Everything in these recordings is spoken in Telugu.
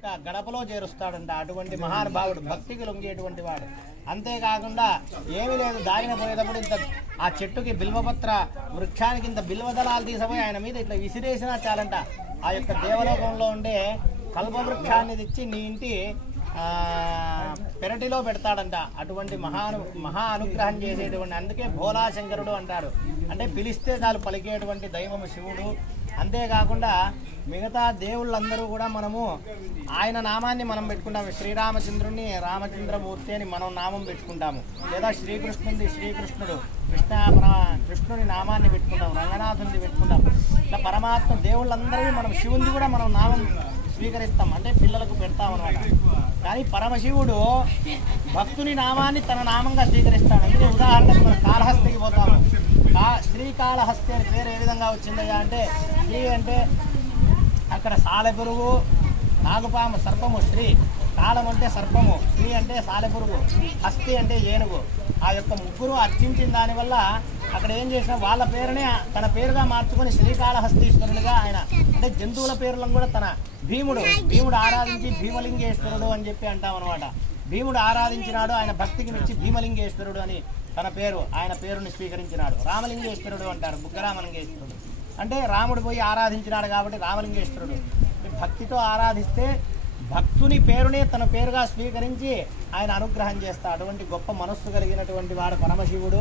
యొక్క గడపలో చేరుస్తాడంట. అటువంటి మహానుభావుడు, భక్తికి లొంగేటువంటి వాడు. అంతేకాకుండా ఏమీ లేదు, దారిన పోయేటప్పుడు ఇంత ఆ చెట్టుకి బిల్వపత్ర వృక్షానికి ఇంత బిల్వదళాలు తీసిపోయి ఆయన మీద ఇట్లా విసిరేసినా చాలంట ఆ యొక్క దేవలోకంలో ఉండే కల్పవృక్షాన్ని తెచ్చి నీ ఇంటి పెరటిలో పెడతాడంట. అటువంటి మహా అనుగ్రహం చేసేటువంటి, అందుకే భోలాశంకరుడు అంటారు. అంటే పిలిస్తే చాలు పలికేటువంటి దైవము శివుడు. అంతేకాకుండా మిగతా దేవుళ్ళందరూ కూడా మనము ఆయన నామాన్ని మనం పెట్టుకుంటాము. శ్రీరామచంద్రుని రామచంద్రమూర్తి అని మనం నామం పెట్టుకుంటాము, లేదా శ్రీకృష్ణుడి శ్రీకృష్ణుడు, కృష్ణుని నామాన్ని పెట్టుకుంటాం, రంగనాథుని పెట్టుకుంటాం. ఇట్లా పరమాత్మ దేవుళ్ళందరినీ మనం, శివుని కూడా మనం నామం స్వీకరిస్తాం, అంటే పిల్లలకు పెడతాం అన్నమాట. కానీ పరమశివుడు భక్తుని నామాన్ని తన నామంగా స్వీకరిస్తాడు. అందుకే ఉదాహరణకు మనం కాళహస్తికి పోతాము. శ్రీకాళహస్తి అని పేరు ఏ విధంగా వచ్చిందయ్యా అంటే, శ్రీ అంటే అక్కడ సాలెపురుగు, నాగుపాము, సర్పము. శ్రీ కాలం అంటే సర్పము, శ్రీ అంటే సాలెపురుగు, హస్తి అంటే ఏనుగు. ఆ యొక్క ముగ్గురు అర్చించిన దానివల్ల అక్కడ ఏం చేసిన వాళ్ళ పేరునే తన పేరుగా మార్చుకొని శ్రీకాళహస్తీశ్వరునిగా ఆయన, అంటే జంతువుల పేర్లను కూడా తన భీముడు ఆరాధించి భీమలింగేశ్వరుడు అని చెప్పి అంటాం అనమాట. భీముడు ఆరాధించినాడు, ఆయన భక్తికి మెచ్చి భీమలింగేశ్వరుడు అని తన పేరు, ఆయన పేరుని స్వీకరించినాడు. రామలింగేశ్వరుడు అంటారు, బుగ్గరామలింగేశ్వరుడు అంటే రాముడు పోయి ఆరాధించినాడు కాబట్టి రామలింగేశ్వరుడు. భక్తితో ఆరాధిస్తే భక్తుని పేరునే తన పేరుగా స్వీకరించి ఆయన అనుగ్రహం చేస్తాడు. అటువంటి గొప్ప మనస్సు కలిగినటువంటి వాడు పరమశివుడు.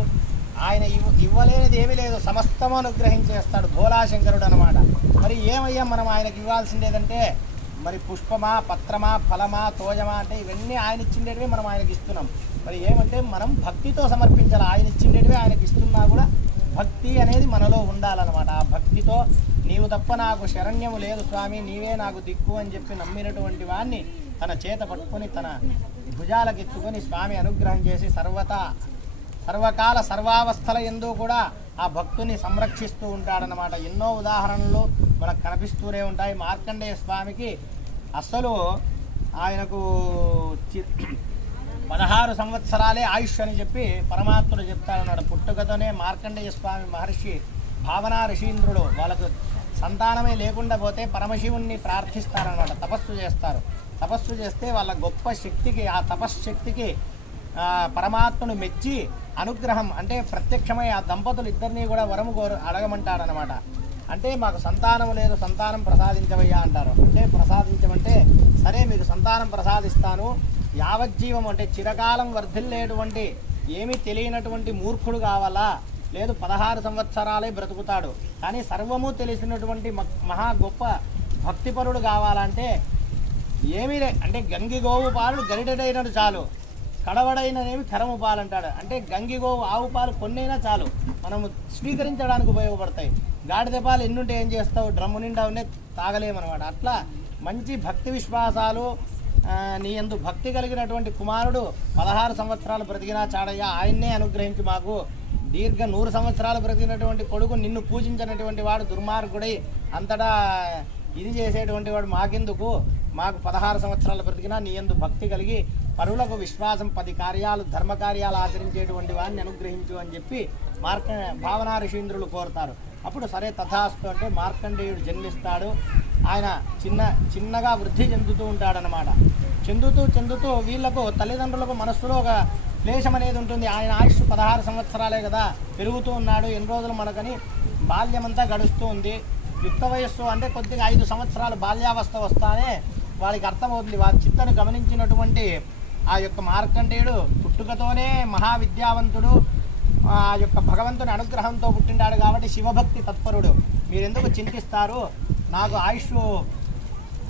ఆయన ఇవ్వలేనిది ఏమీ లేదు, సమస్తము అనుగ్రహించేస్తాడు. భోలాశంకరుడు అనమాట. మరి ఏమయ్యా మనం ఆయనకి ఇవ్వాల్సిందేదంటే, మరి పుష్పమా, పత్రమా, ఫలమా, తోజమా అంటే ఇవన్నీ ఆయన ఇచ్చిండేటివి మనం ఆయనకి ఇస్తున్నాం. మరి ఏమంటే మనం భక్తితో సమర్పించాలి. ఆయన ఇచ్చిండేటివి ఆయనకి ఇస్తున్నా కూడా భక్తి అనేది మనలో ఉండాలన్నమాట. ఆ భక్తితో నీవు తప్ప నాకు శరణ్యము లేదు స్వామి, నీవే నాకు దిక్కు అని చెప్పి నమ్మినటువంటి వాడిని తన చేత పట్టుకొని తన భుజాలకు ఎత్తుకొని స్వామి అనుగ్రహం చేసి సర్వకాల సర్వావస్థల యందు కూడా ఆ భక్తుని సంరక్షిస్తూ ఉంటాడనమాట. ఎన్నో ఉదాహరణలు మనకు కనిపిస్తూనే ఉంటాయి. మార్కండేయ స్వామికి అస్సలు ఆయనకు 16 సంవత్సరాలే ఆయుష్ అని చెప్పి పరమాత్ముడు చెప్తాడన్నాడు. పుట్టుకతోనే మార్కండేయ స్వామి మహర్షి, భావనా ఋషీంద్రుడు, వాళ్ళకు సంతానమే లేకుండా పోతే పరమశివుణ్ణి ప్రార్థిస్తారనమాట. తపస్సు చేస్తే వాళ్ళ గొప్ప శక్తికి, ఆ తపశ్శక్తికి పరమాత్మను మెచ్చి అనుగ్రహం అంటే ప్రత్యక్షమై ఆ దంపతులు ఇద్దరినీ కూడా వరము అడగమంటాడనమాట. అంటే మాకు సంతానం లేదు, సంతానం ప్రసాదించవయ్యా అంటారు. అంటే ప్రసాదించమంటే సరే మీకు సంతానం ప్రసాదిస్తాను, యావజ్జీవం అంటే చిరకాలం వర్ధిల్లేటువంటి ఏమీ తెలియనటువంటి మూర్ఖుడు కావాలా, లేదు 16 సంవత్సరాలే బ్రతుకుతాడు కానీ సర్వము తెలిసినటువంటి మహా గొప్ప భక్తిపరుడు కావాలంటే ఏమీ అంటే గంగిగోవు పాలు గరిటెడైనడు చాలు, కడవడైననేమి కరము పాలు అంటాడు. అంటే గంగిగోవు ఆవు పాలు కొన్నైనా చాలు, మనము స్వీకరించడానికి ఉపయోగపడతాయి. గాడిద పాలు ఎన్నుంటే ఏం చేస్తావు, డ్రమ్ము నిండా ఉండే తాగలేమన్నమాట. అట్లా మంచి భక్తి విశ్వాసాలు నీ యందు భక్తి కలిగినటువంటి కుమారుడు 16 సంవత్సరాలు బ్రతికినా చాడయ్యా, ఆయన్నే అనుగ్రహించి మాకు దీర్ఘ 100 సంవత్సరాలు బ్రతికినటువంటి కొడుకు, నిన్ను పూజించినటువంటి వాడు దుర్మార్గుడై అంతటా ఇది చేసేటువంటి వాడు మాకెందుకు, మాకు 16 సంవత్సరాలు బ్రతికినా నీ యందు భక్తి కలిగి పరులకు విశ్వాసం 10 కార్యాలు ధర్మకార్యాలు ఆచరించేటువంటి వాడిని అనుగ్రహించు అని చెప్పి భావనా ఋషీంద్రులు కోరుతారు. అప్పుడు సరే తథాస్తు అంటే మార్కండేయుడు జన్మిస్తాడు. ఆయన చిన్నగా వృద్ధి చెందుతూ ఉంటాడనమాట. చెందుతూ వీళ్లకు తల్లిదండ్రులకు మనస్సులో ఒక క్లేశం అనేది ఉంటుంది. ఆయన ఆయుష్ 16 సంవత్సరాలే కదా, పెరుగుతూ ఉన్నాడు, ఎన్ని రోజులు మనకని బాల్యమంతా గడుస్తూ ఉంది. యుక్త వయస్సు అంటే కొద్దిగా 5 సంవత్సరాలు బాల్యావస్థ వస్తానే వాళ్ళకి అర్థమవుతుంది. వారి చిత్తను గమనించినటువంటి ఆ యొక్క మార్కండేయుడు పుట్టుకతోనే మహావిద్యావంతుడు, ఆ యొక్క భగవంతుని అనుగ్రహంతో పుట్టిండాడు కాబట్టి శివభక్తి తత్పరుడు. మీరెందుకు చింతిస్తారు, నాకు ఆయుష్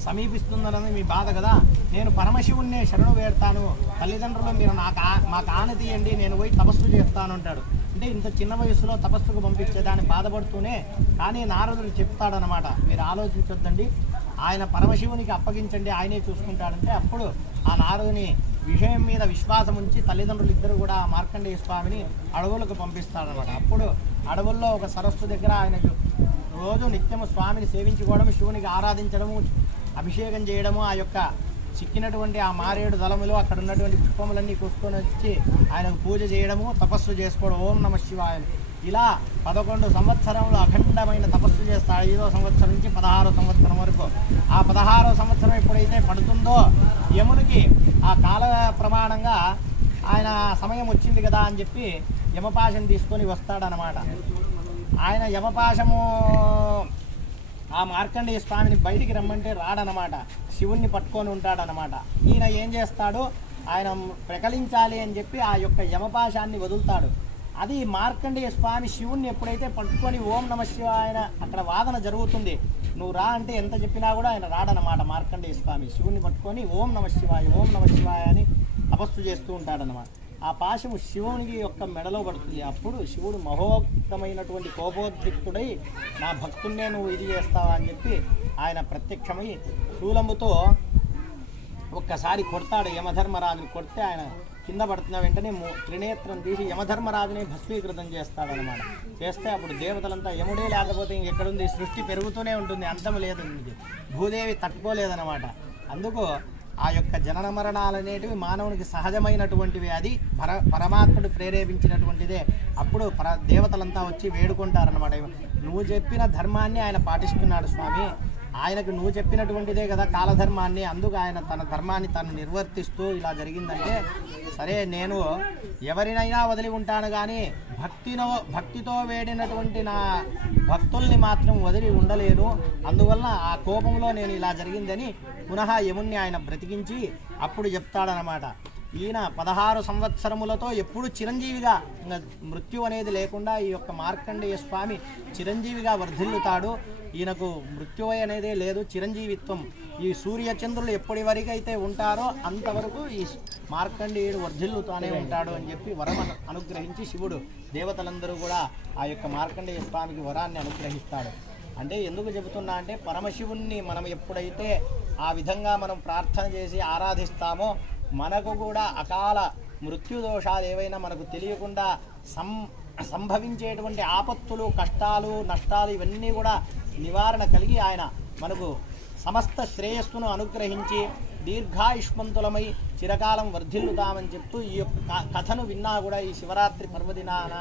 సమీపిస్తుందన్నది మీ బాధ కదా, నేను పరమశివుణ్ణే శరణు వేడతాను, తల్లిదండ్రులు మీరు మాకు ఆన తీయండి, నేను పోయి తపస్సు చేస్తాను అంటాడు. అంటే ఇంత చిన్న వయసులో తపస్సుకు పంపించేదాన్ని బాధపడుతూనే కానీ నారదుడు చెప్తాడనమాట, మీరు ఆలోచించొద్దండి, ఆయన పరమశివునికి అప్పగించండి, ఆయనే చూసుకుంటాడంటే అప్పుడు ఆ నారదుని విషయం మీద విశ్వాసం ఉంచి తల్లిదండ్రులు ఇద్దరు కూడా మార్కండేయ స్వామిని అడవులకు పంపిస్తాడనమాట. అప్పుడు అడవుల్లో ఒక సరస్సు దగ్గర ఆయనకు రోజు నిత్యము స్వామిని సేవించుకోవడం, శివునికి ఆరాధించడము, అభిషేకం చేయడము, ఆ యొక్క చిక్కినటువంటి ఆ మారేడు దళములు అక్కడ ఉన్నటువంటి పుష్పములన్నీ కూసుకొని వచ్చి ఆయనకు పూజ చేయడము, తపస్సు చేసుకోవడం, ఓం నమ శివాయ ఇలా 11 సంవత్సరంలో అఖండమైన తపస్సు చేస్తాడు. 5వ సంవత్సరం నుంచి 16వ సంవత్సరం వరకు. ఆ 16వ సంవత్సరం ఎప్పుడైతే పడుతుందో యమునికి ఆ కాల ప్రమాణంగా ఆయన సమయం వచ్చింది కదా అని చెప్పి యమపాశం తీసుకొని వస్తాడనమాట. ఆయన యమపాశము ఆ మార్కండేయ స్వామిని బయటికి రమ్మంటే రాడనమాట, శివుణ్ణి పట్టుకొని ఉంటాడనమాట. ఈయన ఏం చేస్తాడు, ఆయన ప్రకలించాలి అని చెప్పి ఆ యొక్క యమపాశాన్ని వదులుతాడు. అది మార్కండేయ స్వామి శివుణ్ణి ఎప్పుడైతే పట్టుకొని ఓం నమ శివాయ అక్కడ వాదన జరుగుతుంది, నువ్వు రా అంటే ఎంత చెప్పినా కూడా ఆయన రాడనమాట. మార్కండేయ స్వామి శివుణ్ణి పట్టుకొని ఓం నమ శివాయ అని తపస్సు చేస్తూ ఉంటాడనమాట. ఆ పాశము శివునికి యొక్క మెడలో పడుతుంది. అప్పుడు శివుడు మహోక్తమైనటువంటి కోపోద్రిక్తుడై నా భక్తున్నే నువ్వు ఇది చేస్తావా అని చెప్పి ఆయన ప్రత్యక్షమై శూలముతో ఒక్కసారి కొడతాడు యమధర్మరాజుని. కొడితే ఆయన కింద పడుతున్న వెంటనే త్రినేత్రం తీసి యమధర్మరాజుని భస్మీకృతం చేస్తాడనమాట. చేస్తే అప్పుడు దేవతలంతా యముడే లేకపోతే ఇంకెక్కడుంది, సృష్టి పెరుగుతూనే ఉంటుంది, అంతం లేదు, భూదేవి తట్టుకోలేదనమాట. అందుకు ఆ యొక్క జనన మరణాలు అనేటివి మానవునికి సహజమైనటువంటివి, అది పరమాత్ముడు ప్రేరేపించినటువంటిదే. అప్పుడు దేవతలంతా వచ్చి వేడుకుంటారనమాట. నువ్వు చెప్పిన ధర్మాన్ని ఆయన పాటిస్తున్నాడు స్వామి, ఆయనకు నువ్వు చెప్పినటువంటిదే కదా కాలధర్మాన్ని, అందుకు ఆయన తన ధర్మాన్ని తను నిర్వర్తిస్తూ ఇలా జరిగిందంటే, సరే నేను ఎవరినైనా వదిలి ఉంటాను కానీ భక్తితో వేడినటువంటి నా భక్తుల్ని మాత్రం వదిలి ఉండలేను, అందువల్ల ఆ కోపంలో నేను ఇలా జరిగిందని పునః యముణ్ణి ఆయన బ్రతికించి అప్పుడు చెప్తాడనమాట. ఈయన 16 సంవత్సరములతో ఎప్పుడు చిరంజీవిగా, మృత్యు అనేది లేకుండా ఈ యొక్క మార్కండేయ స్వామి చిరంజీవిగా వర్ధిల్లుతాడు. ఈయనకు మృత్యు అనేదే లేదు, చిరంజీవిత్వం. ఈ సూర్యచంద్రులు ఎప్పటి వరకు అయితే ఉంటారో అంతవరకు ఈ మార్కండేయుడు వర్ధిల్లుతానే ఉంటాడు అని చెప్పి వరం అనుగ్రహించి శివుడు దేవతలందరూ కూడా ఆ యొక్క మార్కండేయ స్వామికి వరాన్ని అనుగ్రహిస్తాడు. అంటే ఎందుకు చెబుతున్నా అంటే, పరమశివుణ్ణి మనం ఎప్పుడైతే ఆ విధంగా మనం ప్రార్థన చేసి ఆరాధిస్తామో మనకు కూడా అకాల మృత్యుదోషాలు ఏవైనా మనకు తెలియకుండా సంభవించేటువంటి ఆపత్తులు, కష్టాలు, నష్టాలు ఇవన్నీ కూడా నివారణ కలిగి ఆయన మనకు సమస్త శ్రేయస్సును అనుగ్రహించి దీర్ఘాయుష్మంతులమై చిరకాలం వర్ధిల్లుతామని చెప్తూ ఈ యొక్క కథను విన్నా కూడా ఈ శివరాత్రి పర్వదినాన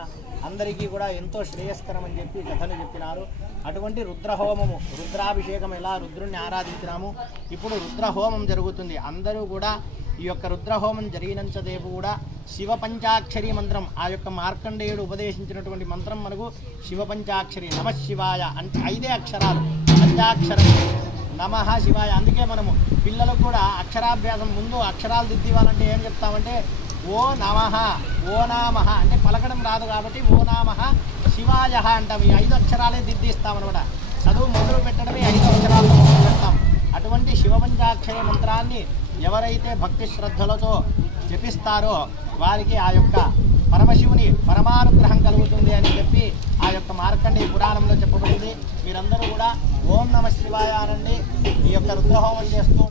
అందరికీ కూడా ఎంతో శ్రేయస్కరం అని చెప్పి కథను చెప్పినారు. అటువంటి రుద్రహోమము, రుద్రాభిషేకం ఎలా రుద్రుణ్ణి ఆరాధించినాము, ఇప్పుడు రుద్రహోమం జరుగుతుంది. అందరూ కూడా ఈ యొక్క రుద్రహోమం జరిగినంతసేపు కూడా శివ పంచాక్షరి మంత్రం, ఆ యొక్క మార్కండేయుడు ఉపదేశించినటువంటి మంత్రం మనకు శివ పంచాక్షరి, నమ శివాయ అంటే 5 అక్షరాలు, పంచాక్షరం నమః శివాయ. అందుకే మనము పిల్లలకు కూడా అక్షరాభ్యాసం ముందు అక్షరాలు దిద్దివ్వాలంటే ఏం చెప్తామంటే ఓ నమః, ఓ నామః అంటే పలకడం రాదు కాబట్టి ఓ నామః శివాయ అంటాం. ఈ 5 అక్షరాలే దిద్దిస్తామన్నమాట. చదువు మొదలు పెట్టడమే 5 అక్షరాలు మొదలు పెడతాం. అటువంటి శివ పంచాక్షరి మంత్రాన్ని ఎవరైతే భక్తి శ్రద్ధలతో జపిస్తారో వారికి ఆ యొక్క పరమశివుని పరమానుగ్రహం కలుగుతుంది అని చెప్పి ఆ యొక్క మార్కండేయ పురాణంలో చెప్పబడింది. మీరందరూ కూడా ఓం నమ శివాయ అనండి. ఈ యొక్క రుద్రహోమం చేస్తూ